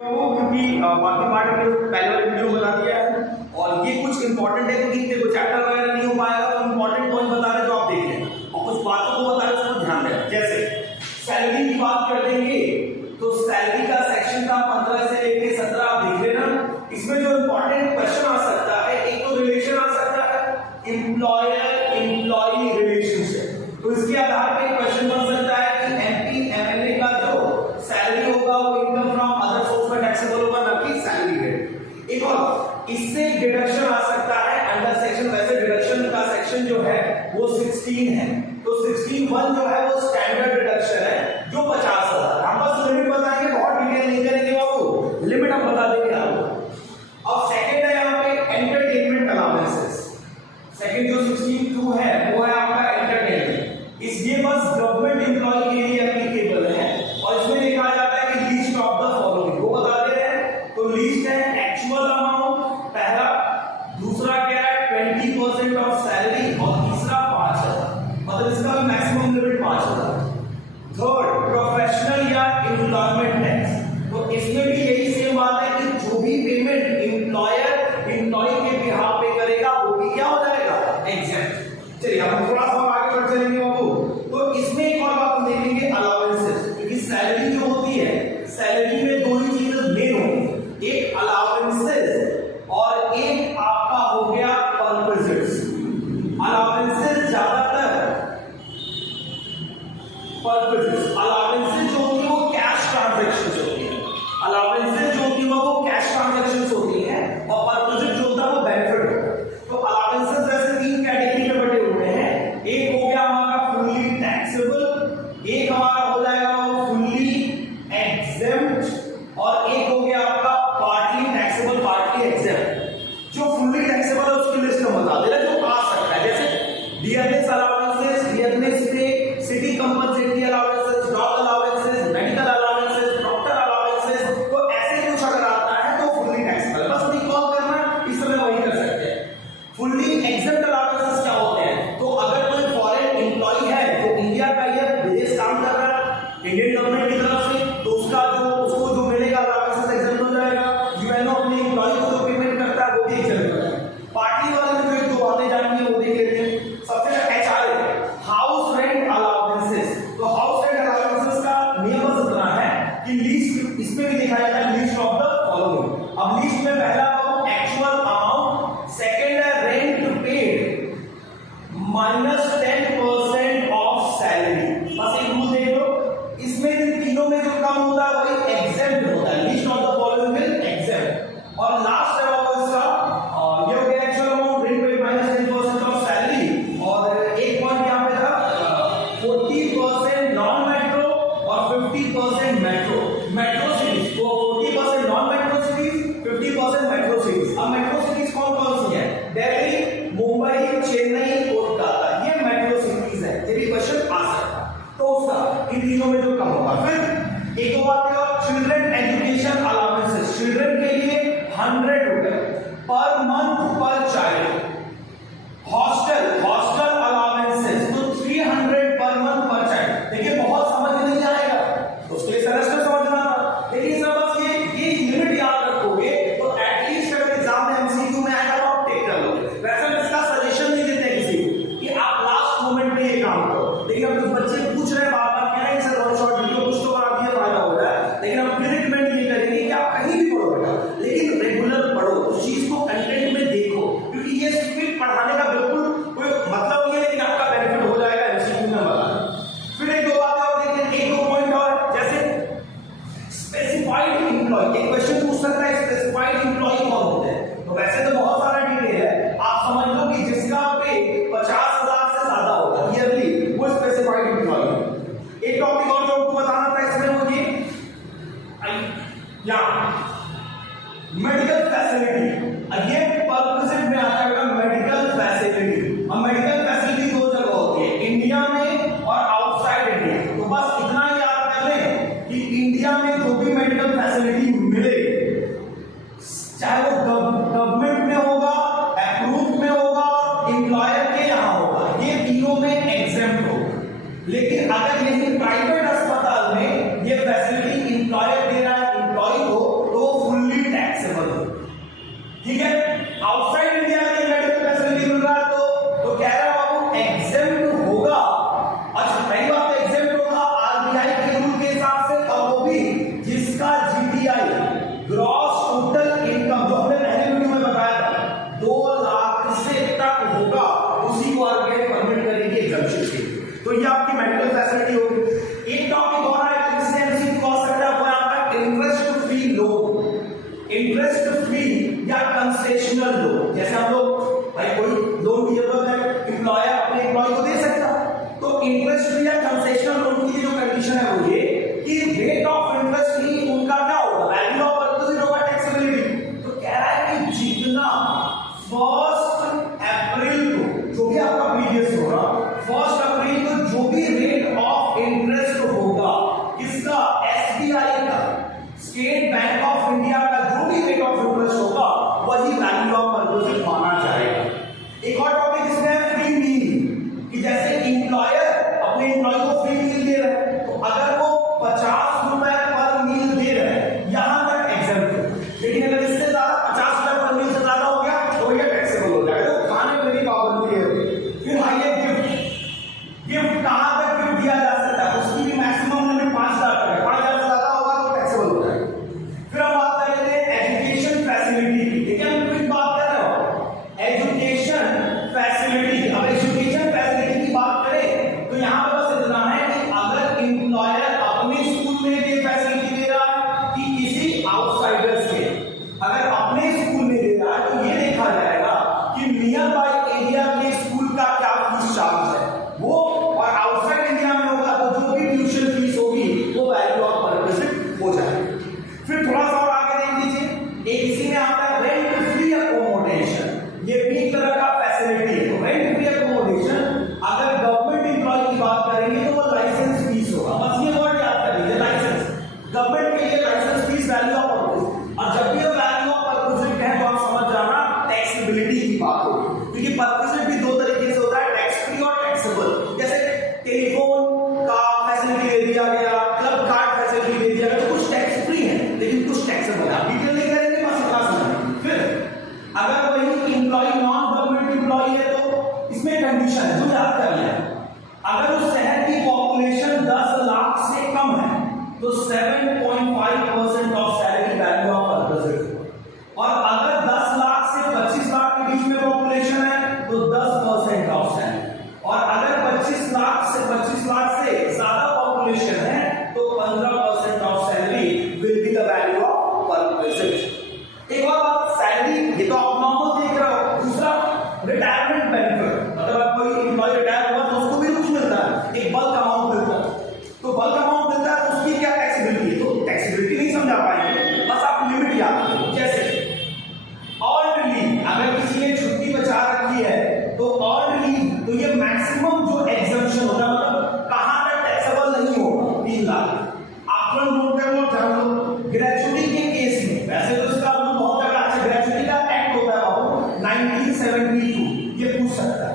क्योंकि बाकी पार्ट हमने पहले वाले वीडियो बता दिया है और ये कुछ इंपॉर्टेंट है क्योंकि देखो चैप्टर वगैरह नहीं हो पाएगा तो इंपॉर्टेंट पॉइंट बता रहे हैं तो आप देख लें और कुछ बातों को बता रहे हैं उसको ध्यान दें। जैसे सैलरी की बात कर देंगे तो सैलरी का सेक्शन था 15 से लेके 17 आप देख लेना। इसमें जो इंपॉर्टेंट क्वेश्चन आ सकता है एक तो रिलेशन आ सकता है एम्प्लॉयर एम्प्लॉई रिलेशनशिप, तो इसके आधार पर क्वेश्चन बन सकता है कि एमपी एमएलए का जो सैलरी होगा वो इनकम फ्रॉम अदर सोर्स में टैक्सेबल होगा ना कि सैलरी रेट। एक और इससे डिडक्शन आ सकता है अंडर सेक्शन, वैसे डिडक्शन का सेक्शन जो है वो 16 है तो 16(1) जो है वो स्टैंडर्ड डिडक्शन है जो 50,000। हम बस लिमिट बताएंगे, बहुत डिटेल नहीं करेंगे बाबू, लिमिट हम बता देंगे आपको। अब सेकंड है यहाँ पे एंटरटेनमेंट अलाउंसेस। सेकंड जो 16(2) है वो है आपका एंटरटेनमेंट। इसलिए बस गवर्नमेंट एम्प्लॉय के लिए एप्लीकेबल है और इसमें देखा जाता है कि लीस्ट ऑफ द फॉलोइंग वो बता दे रहे हैं। तो लीस्ट है एक्चुअल अमाउंट पहला, दूसरा क्या है 20% ऑफ सैलरी और तीसरा 5,000, मतलब इसका मैक्सिमम लिमिट 5,000। थर्ड प्रोफेशनल या एम्प्लॉयमेंट टैक्स, तो इसमें भी यही सेम बात है कि जो भी पेमेंट एम्प्लॉयर एम्प्लॉय के बिहाफ पे करेगा वो भी क्या हो जाएगा एग्जेम्प्ट। चलिए अब थोड़ा सा आगे बढ़ चलेंगे बाबू। तो इसमें एक और बात हम देखेंगे अलाउंसेस, क्योंकि सैलरी जो होती है सैलरी में दो ही चीजें मेन होती है, एक अलाउंसेस और एक आपका हो गया परक्विजिट्स। अलाउंसेस ज्यादातर परक्विजिट्स, अलाउंसेस जो होती है वो कैश ट्रांजैक्शंस होती है, अलाउंसेस जो होती है वो कैश ट्रांजैक्शंस होती है और परक्विजिट जो होता है वो बेनिफिट होता है। तो अलाउंसेस वैसे तीन कैटेगरी में बटे हुए हैं, एक हो गया हमारा फुल्ली टैक्सेबल, एक हमारा हो जाएगा वो फुल्ली एग्जेम्प्ट और एक हो गया आपका पार्टली टैक्सेबल पार्टली एग्जेम्प्ट। जो फुल्ली टैक्सेबल है उसकी लिस्ट हम बता दे रहे जो आ सकता है, जैसे डियरनेस अलाउंसेस, डियरनेस पे city compensatory allowances, dog allowances, medical allowances, doctor allowances, तो ऐसे कुछ अगर आता है तो फुल्ली टैक्सेबल, बस रिकॉल करना इस समय वही कर सकते हैं। फुल्ली एग्जेम्प्ट अलाउंसेस क्या होते हैं, तो अगर कोई फॉरेन एम्प्लॉय है जो इंडिया का या विदेश काम कर रहा है इंडियन गवर्नमेंट की तरफ से, तो उसका जो उसको जो मिलेगा अलाउंसेस एग्जेम्प्ट हो जाएगा। यूएनओ अपने एम्प्लॉय को जो पेमेंट करता है वो भी एग्जेम्प्ट हो जाएगा। पार्टी वाले में जो एक दो बातें जाननी है वो देख लेते हैं। सबसे एचआरए हाउस रेंट अलाउंसेस, तो हाउस रेंट अलाउंसेस का नियम इतना है कि लीस्ट, इसमें भी देखा जाता है लिस्ट ऑफ द फॉलोइंग। अब लिस्ट में पहला एक्चुअल अमाउंट, सेकंड है rent paid minus 10% of salary. बस एक रूल देख लो, इसमें इन तीनों में जो कम होता है वही एग्जेम्प्ट होता है, list of the following will exempt. और लास्ट है वो इसका ये हो गया actual amount rent paid minus 10% of salary और एक पॉइंट यहां पे था 40% नॉन मेट्रो और 50% मेट्रो मेट्रो सिटीज। तो 40% non metro cities, 50% metro cities. अब मेट्रो सिटीज कौन कौन सी है, दिल्ली, मुंबई, चेन्नई, कोलकाता, ये मेट्रो सिटीज है। ये भी क्वेश्चन आ सकता है तो उसका इन तीनों में जो कम होगा। फिर एक बात है चिल्ड्रन एजुकेशन अलाउंसेस, चिल्ड्रन के लिए 100 रुपए पर मंथ पर चाइल्ड। हॉस्टल अलाउंसेस तो 300 पर मंथ पर चाइल्ड। देखिए बहुत समझ नहीं आएगा तो उसके लिए सेमेस्टर समझना था, लेकिन सब बस ये लिमिट याद रखोगे तो एटलीस्ट अगर एग्जाम में एमसीक्यू में आएगा तो आप टेक कर लोगे। वैसे इसका सजेशन नहीं देते किसी को कि आप लास्ट मोमेंट में ये काम करो, लेकिन अब कुछ बच्चे पूछ रहे हैं बार बार कह रहे हैं सर वन शॉट वीडियो कुछ तो बना दिया फायदा हो रहा है, लेकिन हम फिर रिकमेंड ये करेंगे कि आप कहीं भी पढ़ो बेटा, लेकिन रेगुलर पढ़ो, उस चीज को कंटेंट में देखो, क्योंकि ये सिर्फ पढ़ाने का बिल्कुल कोई मतलब नहीं है, लेकिन आपका बेनिफिट हो जाएगा एमसीक्यू में बता। फिर एक दो बातें और देखें, एक दो पॉइंट और, जैसे स्पेसिफाइड एम्प्लॉय, एक क्वेश्चन पूछ सकता है स्पेसिफाइड एम्प्लॉय कौन होते हैं, तो वैसे तो बहुत सारा डिटेल है, आप समझ लो कि जिसका पे 50,000 से ज्यादा होता है ईयरली वो स्पेसिफाइड एम्प्लॉय है। एक टॉपिक और जो आपको बताना था इसमें वो ये मेडिकल फैसिलिटी, ये परक्विजिट में आता है मेडिकल फैसिलिटी। अब मेडिकल फैसिलिटी दो जगह होती है, इंडिया में और आउटसाइड इंडिया। तो बस इतना याद कर लें कि इंडिया में जो भी मेडिकल फैसिलिटी मिले, चाहे वो गवर्नमेंट में होगा, अप्रूव में होगा, एम्प्लॉयर के यहां होगा, ये तीनों में एग्जेम्प्ट होगा। लेकिन अगर यही प्राइवेट अस्पताल में ये फैसिलिटी एम्प्लॉयर दे रहा है एम्प्लॉय को, तो कंसेशनल लोन, जैसे हम लोग भाई कोई लोन की जरूरत है, एम्प्लॉयर अपने एम्प्लॉय को दे सकता है, तो इंटरेस्ट फ्री या कंसेशनल लोन की जो कंडीशन है वो ये कि रेट ऑफ इंटरेस्ट ही उनका क्या होगा, वैल्यू ऑफ पर्पस होगा, टैक्सेबिलिटी। तो कह रहा है कि जितना 1 अप्रैल को जो भी आपका प्रीवियस होगा, 1 अप्रैल को जो भी रेट ऑफ इंटरेस्ट होगा किसका, एसबीआई का, स्टेट बैंक ऑफ इंडिया का जो भी रेट ऑफ इंटरेस्ट होगा वही वैल्यू ऑफ पर्पस माना जाएगा। एक और टॉपिक इसमें है फ्री मील, कि जैसे एम्प्लॉयर अपने एम्प्लॉय को फ्री मील दे रहा है, तो अगर वो 50 रुपए पर मील दे रहे हैं यहां तक एग्जाम्प्ट है, लेकिन अगर इससे ज्यादा 50 रुपए पर मील से ज्यादा हो गया तो ये टैक्सेबल हो जाएगा, तो खाने में भी पाबंदी है। फिर भाई ये गिफ्ट कहां तक गिफ्ट दिया जा सकता है, उसकी भी मैक्सिमम लिमिट 5 लाख है, 5 लाख से ज्यादा होगा तो टैक्सेबल हो जाएगा। फिर हम बात कर लेते हैं एजुकेशन फैसिलिटी की, ठीक है, हम क्विक बात कर रहे हो एजुकेशन फैसिलिटी। अब एजुकेशन फैसिलिटी की बात करें तो यहां पर बस इतना है कि अगर एम्प्लॉयर अपने स्कूल में ये फैसिलिटी दे रहा है कि किसी आउटसाइडर्स के, अगर अपने स्कूल में दे रहा है तो ये देखा जाएगा कि नियर बाय एरिया के स्कूल का क्या फीस चार्ज है वो, और आउटसाइड इंडिया में होगा तो जो भी ट्यूशन फीस होगी वो वैल्यू ऑफ पर्पस हो जाएगी। फिर थोड़ा सा और आगे देख लीजिए, एक इसी में आता है रेंट फ्री अकोमोडेशन, ये भी एक तरह का फैसिलिटी है। तो रेंट फ्री अकोमोडेशन अगर गवर्नमेंट एम्प्लॉय की बात करेंगे तो वो लाइसेंस फीस होगा, बस ये वर्ड याद कर लीजिए, लाइसेंस, गवर्नमेंट के लिए licence fees value of purpose, और जब भी वैल्यू ऑफ पर्पस है तो आप समझ जाना टैक्सेबिलिटी की बात होगी, क्योंकि पर्पस भी दो तरीके से होता है, टैक्स फ्री और टैक्सेबल। जैसे टेलीफोन का फैसिलिटी दे दिया गया, क्लब कार्ड फैसिलिटी दे दिया गया, तो कुछ टैक्स फ्री है लेकिन कुछ टैक्सेबल है, डिटेल नहीं करेंगे बस इतना समझ। फिर अगर वही एम्प्लॉय नॉन गवर्नमेंट एम्प्लॉय है तो इसमें कंडीशन है जो याद कर लिया, अगर उस शहर की पॉपुलेशन 10 लाख से कम है तो 7.5% of salary value of purpose, और अगर 10 लाख से 25 लाख के बीच में पॉपुलेशन है तो 10% ऑफ सैलरी, और अगर 25 लाख से ज्यादा पॉपुलेशन है तो 15% of salary will be the value of purpose. एक और बात, सैलरी ये तो आप नॉर्मल देख रहे हो, दूसरा रिटायरमेंट बेनिफिट, मतलब कोई एम्प्लॉय रिटायर हुआ तो उसको भी कुछ मिलता है, एक बल्क अमाउंट मिलता है, तो बल्क अमाउंट मिलता है तो उसकी क्या टैक्सेबिलिटी है, तो टैक्सेबिलिटी नहीं समझा पाएंगे, बस आप लिमिट याद करो। जैसे अर्न्ड लीव, अगर किसी ने छुट्टी बचा रखी है तो अर्न्ड लीव, तो ये मैक्सिमम जो एग्जम्पशन होता है, मतलब कहां तक टैक्सेबल नहीं होगा, 3 लाख। आप नोट कर लो, जान लो, ग्रेचुटी के केस में वैसे तो इसका बहुत तगड़ा, अच्छा ग्रेचुटी का एक्ट होता है बाबू 1972, ये पूछ सकता है,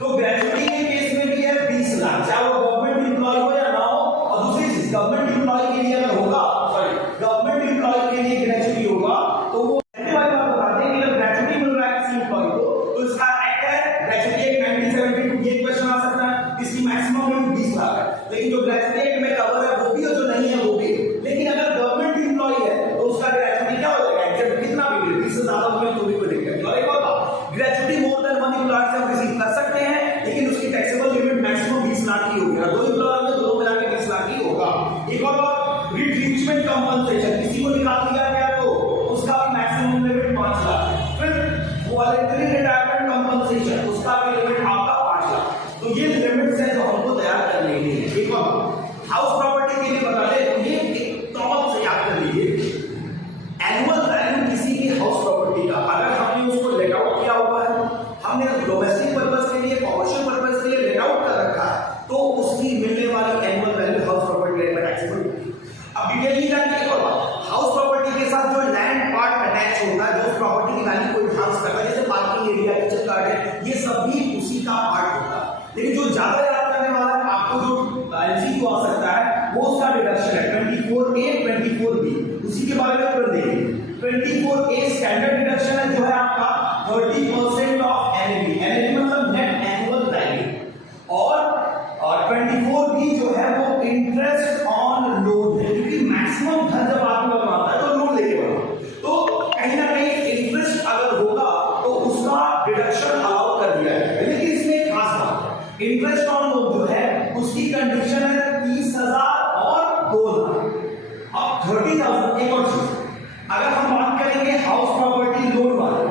तो ग्रेचुटी के केस में भी है 20 लाख, चाहे वो गवर्नमेंट एम्प्लॉय हो या ना हो। और दूसरी चीज, गवर्नमेंट एम्प्लॉय के लिए अगर होगा, सॉरी गवर्नमेंट एम्प्लॉय के लिए ग्रेचुटी होगा तो वो बताते हैं कि अगर ग्रेचुटी मिल रहा है किसी एम्प्लॉय को तो इसका एक्ट है ग्रेचुटी एक्ट 1972, ये क्वेश्चन आ सकता है, इसकी मैक्सिमम लिमिट 20 लाख है, लेकिन जो ग्रेचुटी एक्ट में कवर है वो भी और जो नहीं है वो भी। लेकिन अगर गवर्नमेंट एम्प्लॉय है तो उसका ग्रेचुटी क्या हो जाएगा, एग्जैक्ट कितना भी मिले, 20 से ज्यादा हो गया तो भी कोई दिक्कत नहीं। और एक और बात, ग्रेचुटी मोर देन 1 एम्प्लॉय से हम रिसीव कर सकते हैं, लेकिन उसकी टैक्सेबल लिमिट मैक्सिमम 20 लाख की होगी, और 2 एम्प्लॉय में दोनों मिला के 20 लाख की होगा। एक और बात, रिट्रीचमेंट कंपनसेशन, किसी को निकाल दिया गया तो उसका भी मैक्सिमम लिमिट 5 लाख है। फिर वॉलंटरी रिटायरमेंट कंपनसेशन, उसका भी लिमिट आपका 5 लाख। तो ये लिमिट्स है जो हमको तैयार कर लेनी है। एक और हाउस प्रॉपर्टी के लिए बता दे, तो ये एक टॉप से याद कर लीजिए, एनुअल वैल्यू किसी की हाउस प्रॉपर्टी का अगर हमने उसको लेट आउट किया हुआ है, हमने डोमेस्टिक पर्पस के लिए, कमर्शियल पर्पस के लिए लेट आउट कर रखा है, तो उसकी मिलने वाली annual value house property rate में टैक्सेबल होगी। अब डिटेल नहीं जानते, एक और बात, हाउस प्रॉपर्टी के साथ जो लैंड पार्ट अटैच होता है, जो प्रॉपर्टी की वैल्यू को एनहांस करता है, जैसे पार्किंग एरिया, किचन गार्डन, ये सब भी उसी का पार्ट होता है। लेकिन जो ज्यादा याद करने वाला है, आपको जो एमसीक्यू आ सकता है वो उसका डिडक्शन है 24A 24B, उसी के बारे में तुरंत देखिए। 24A स्टैंडर्ड डिडक्शन है जो है आपका 30% ऑफ एनएवी, एनएवी मतलब नेट एनुअल वैल्यू, और 24B जो है वो इंटरेस्ट ऑन लोन है, क्योंकि मैक्सिमम धन जब आदमी बनाता है तो लोन लेके बनाता, तो कहीं ना कहीं इंटरेस्ट अगर होगा तो उसका डिडक्शन अलाउ कर दिया है। लेकिन इसमें एक खास बात है, इंटरेस्ट ऑन लोन जो है उसकी कंडीशन है 30,000 और 2,000। अब 30,000, एक और चीज, अगर हम बात करेंगे हाउस प्रॉपर्टी लोन वाले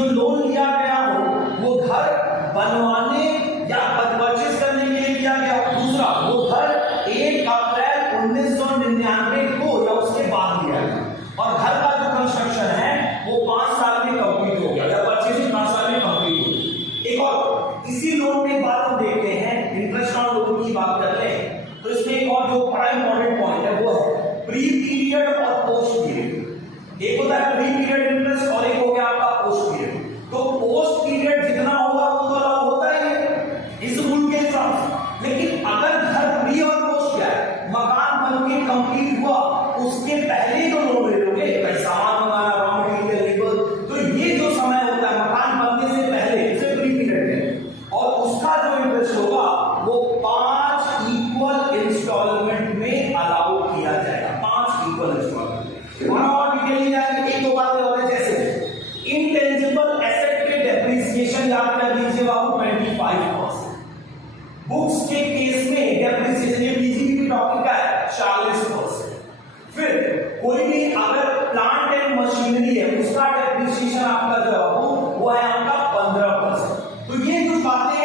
जो लोन लिया गया हो वो घर बनवाने या परचेज करने के लिए लिया गया हो। दूसरा, वो घर 1 अप्रैल 1999 को या उसके बाद लिया गया, और घर का जो कंस्ट्रक्शन है वो 5 साल में कंप्लीट हो गया या परचेजिंग 5 साल में कंप्लीट हो गई। एक और इसी लोन में बात हम देखते हैं, इंटरेस्ट ऑन लोन की बात करते हैं, तो इसमें एक और जो बड़ा इंपॉर्टेंट पॉइंट है वो है प्री पीरियड और पोस्ट पीरियड। एक होता है प्री पीरियड इंटरेस्ट और एक हो गया आपका पोस्ट पीरियड। तो पोस्ट पीरियड जितना होगा वो तो अलाउ होता ही है इस रूल के हिसाब, लेकिन अगर घर प्री और पोस्ट क्या है, मकान बन के कंप्लीट हुआ उसके पहले तो लोन ले लोगे, सामान मंगाना, रॉ मटेरियल, लेबर, तो ये जो समय होता है मकान बनने से पहले उसे प्री पीरियड है, और उसका जो इंटरेस्ट होगा वो 5 इक्वल इंस्टॉलमेंट में अलाउ किया जाएगा। 5 इक्वल इंस्टॉलमेंट। और डिटेल जाएंगे, एक दो बातें और है, जैसे इंटेंजिबल एसेट के डेप्रिसिएशन याद कर लीजिए बाबू 25%। बुक्स के केस में डेप्रिसिएशन, ये पीजीबी टॉपिक का है, 40%। फिर कोई भी अगर प्लांट एंड मशीनरी है उसका डेप्रिसिएशन आपका जो है वो है आपका 15%। तो ये जो बातें